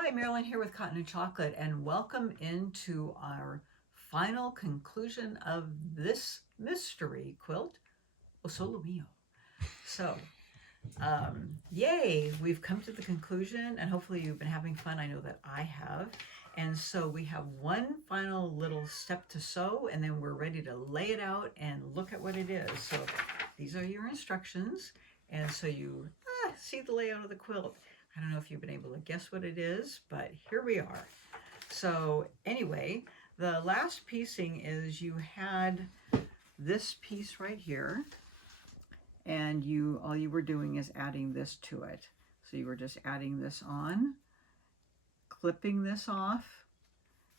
Hi, Marilyn here with Cotton and Chocolate, and welcome into our final conclusion of this mystery quilt, O Solo Mio. So, yay, we've come to the conclusion, and hopefully you've been having fun. I know that I have. And so we have one final little step to sew, and then we're ready to lay it out and look at what it is. So these are your instructions, and so you see the layout of the quilt. I don't know if you've been able to guess what it is, but here we are. So anyway, the last piecing is you had this piece right here, and all you were doing is adding this to it. So you were just adding this on, clipping this off,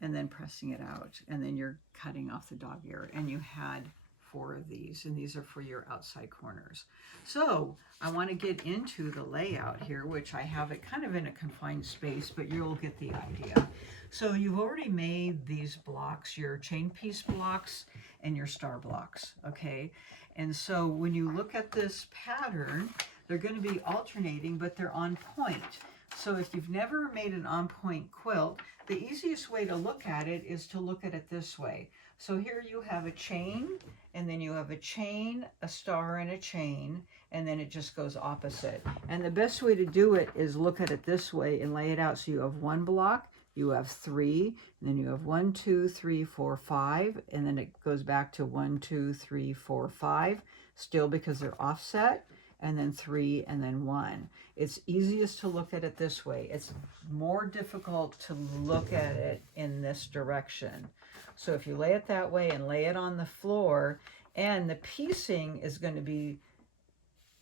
and then pressing it out, and then you're cutting off the dog ear, and you had 4 of these, and these are for your outside corners. So I want to get into the layout here, which I have it kind of in a confined space, but you'll get the idea. So you've already made these blocks, your chain piece blocks and your star blocks, okay? And so when you look at this pattern, they're going to be alternating, but they're on point. So if you've never made an on-point quilt, the easiest way to look at it is to look at it this way. So here you have a chain, and then you have a chain, a star, and a chain, and then it just goes opposite. And the best way to do it is look at it this way and lay it out. So you have 1 block, you have 3, and then you have 1, 2, 3, 4, 5, and then it goes back to 1, 2, 3, 4, 5, still because they're offset, and then 3, and then 1. It's easiest to look at it this way. It's more difficult to look at it in this direction. So if you lay it that way and lay it on the floor, and the piecing is going to be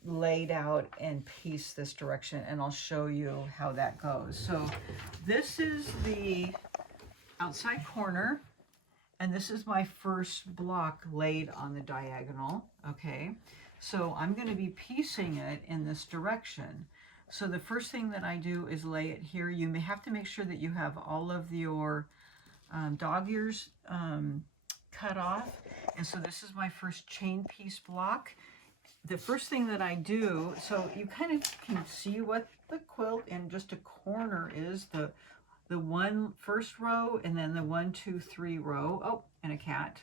laid out and piece this direction, and I'll show you how that goes. So this is the outside corner, and this is my first block laid on the diagonal, okay? So I'm going to be piecing it in this direction. So the first thing that I do is lay it here. You may have to make sure that you have all of your dog ears cut off. And so this is my first chain piece block. The first thing that I do, so you kind of can see what the quilt in just a corner is, the first row, and then the 1, 2, 3 row. Oh, and a cat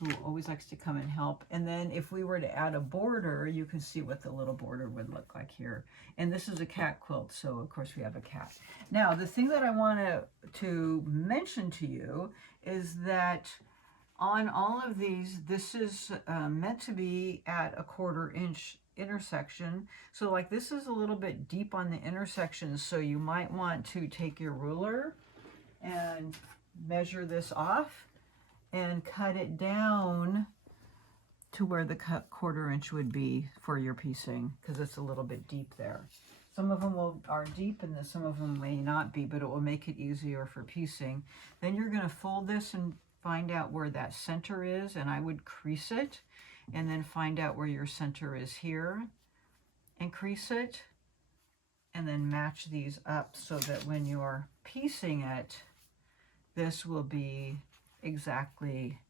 who always likes to come and help. And then if we were to add a border, you can see what the little border would look like here. And this is a cat quilt, so of course we have a cat. Now, the thing that I want to mention to you is that on all of these, this is meant to be at a 1/4 inch intersection. So like this is a little bit deep on the intersection, so you might want to take your ruler and measure this off and cut it down to where the 1/4 inch would be for your piecing, because it's a little bit deep there. Some of them are deep, and then some of them may not be, but it will make it easier for piecing. Then you're going to fold this and find out where that center is, and I would crease it, and then find out where your center is here and crease it, and then match these up so that when you're piecing it, this will be exactly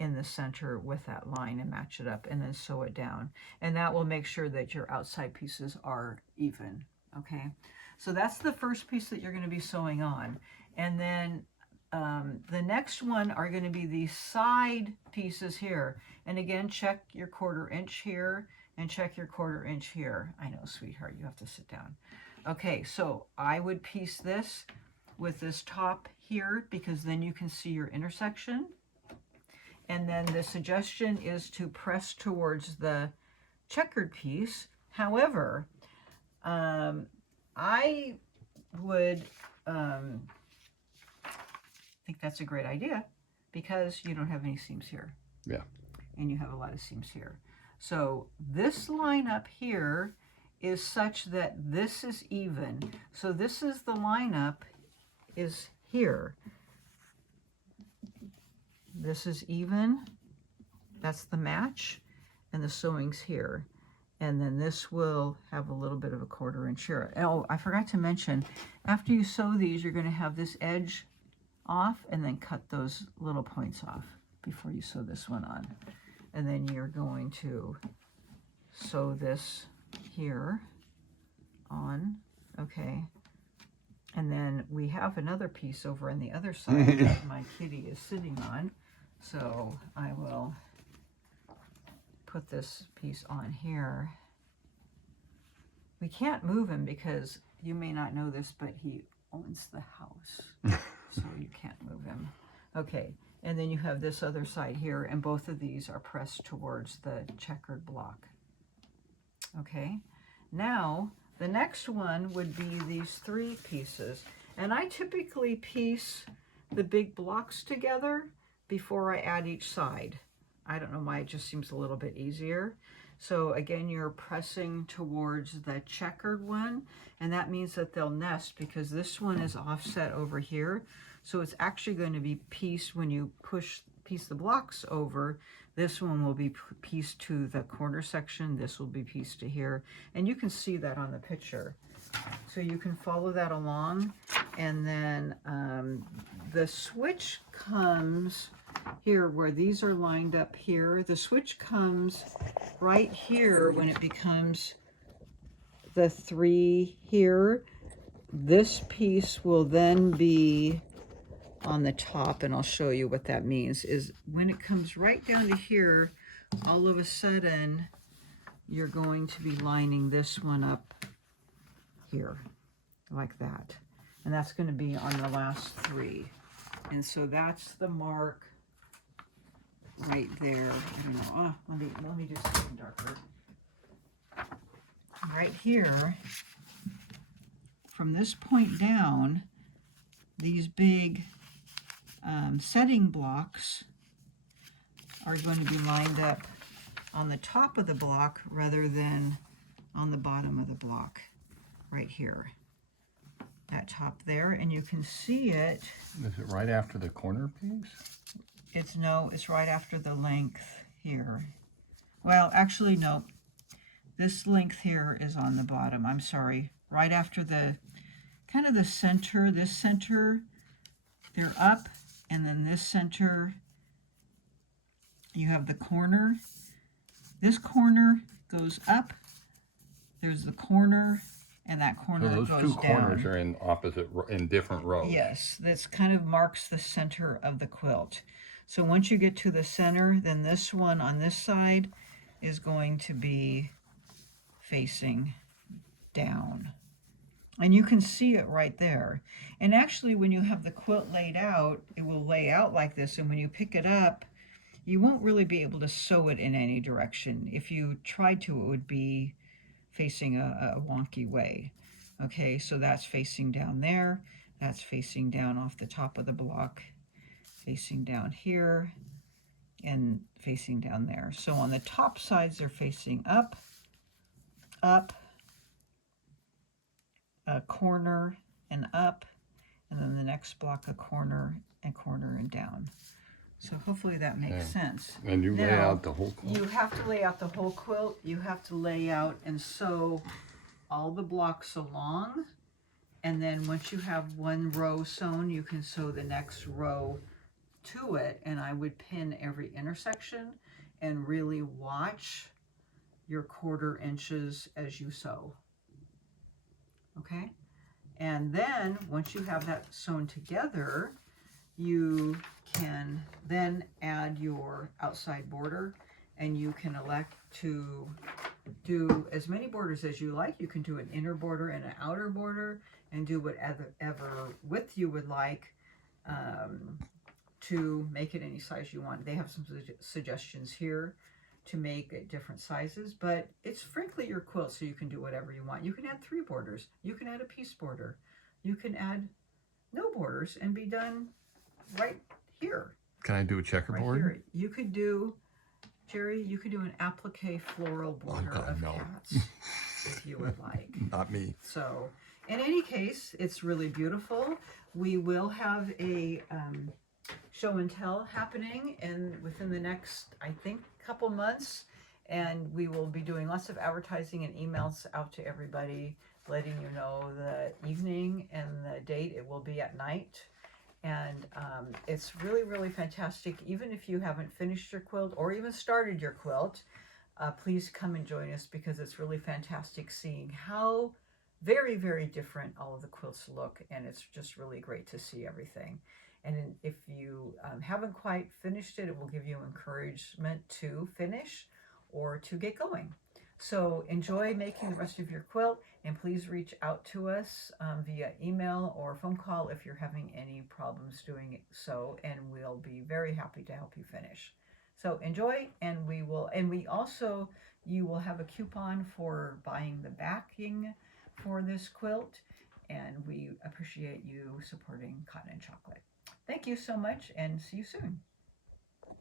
in the center with that line, and match it up, and then sew it down. And that will make sure that your outside pieces are even, okay? So that's the first piece that you're going to be sewing on. And then the next one are going to be the side pieces here. And again, check your 1/4 inch here, and check your 1/4 inch here. I know, sweetheart, you have to sit down. Okay, so I would piece this with this top here, because then you can see your intersection. And then the suggestion is to press towards the checkered piece. However, I would think that's a great idea, because you don't have any seams here. Yeah. And you have a lot of seams here. So this line up here is such that this is even. So this is the lineup is here. This is even. That's the match, and the sewing's here. And then this will have a little bit of a 1/4 inch here. Oh, I forgot to mention, after you sew these, you're going to have this edge off, and then cut those little points off before you sew this one on. And then you're going to sew this here on, okay, And then we have another piece over on the other side that my kitty is sitting on. So I will put this piece on here. We can't move him because you may not know this, but he owns the house. So you can't move him. Okay, and then you have this other side here, and both of these are pressed towards the checkered block. Okay, now the next one would be these 3 pieces. And I typically piece the big blocks together before I add each side. I don't know why, it just seems a little bit easier. So again, you're pressing towards the checkered one, and that means that they'll nest because this one is offset over here. So it's actually going to be pieced when you piece the blocks over. This one will be pieced to the corner section. This will be pieced to here. And you can see that on the picture. So you can follow that along. And then the switch comes here where these are lined up here. The switch comes right here when it becomes the 3 here. This piece will then be on the top, and I'll show you what that means. Is when it comes right down to here, all of a sudden you're going to be lining this one up here like that, and that's going to be on the last 3. And so that's the mark right there. I don't know. Oh, let me do something darker. Right here, from this point down, these big setting blocks are going to be lined up on the top of the block rather than on the bottom of the block right here. That top there, and you can see it. Is it right after the corner piece? It's right after the length here. Well, actually, no. This length here is on the bottom. I'm sorry. Right after the kind of the center, this center, they're up, and then this center, you have the corner. This corner goes up. There's the corner, and that corner goes down. So those 2 corners are in different rows. Yes, this kind of marks the center of the quilt. So once you get to the center, then this one on this side is going to be facing down. And you can see it right there. And actually, when you have the quilt laid out, it will lay out like this. And when you pick it up, you won't really be able to sew it in any direction. If you tried to, it would be facing a wonky way. Okay, so that's facing down there. That's facing down off the top of the block, facing down here, and facing down there. So on the top sides, they're facing up, up, a corner and up, and then the next block a corner and down. So hopefully that makes sense. And you lay out the whole quilt? You have to lay out the whole quilt. You have to lay out and sew all the blocks along. And then once you have one row sewn, you can sew the next row to it. And I would pin every intersection and really watch your 1/4 inches as you sew. Okay? And then once you have that sewn together, you can then add your outside border, and you can elect to do as many borders as you like. You can do an inner border and an outer border, and do whatever width you would like to make it any size you want. They have some suggestions here to make it different sizes, but it's frankly your quilt, so you can do whatever you want. You can add 3 borders. You can add a piece border. You can add no borders and be done right here. Can I do a checkerboard? Right here. You could do, Jerry, you could do an applique floral border of cats if you would like. Not me. So in any case, it's really beautiful. We will have a show and tell happening within the next, I think, couple months, and we will be doing lots of advertising and emails out to everybody, letting you know the evening and the date. It will be at night, and it's really, really fantastic. Even if you haven't finished your quilt or even started your quilt, please come and join us, because it's really fantastic seeing how very, very different all of the quilts look, and it's just really great to see everything. And if you haven't quite finished it, it will give you encouragement to finish or to get going. So enjoy making the rest of your quilt, and please reach out to us via email or phone call if you're having any problems doing so, and we'll be very happy to help you finish. So enjoy, and you will have a coupon for buying the backing for this quilt, and we appreciate you supporting Cotton and Chocolate. Thank you so much, and see you soon.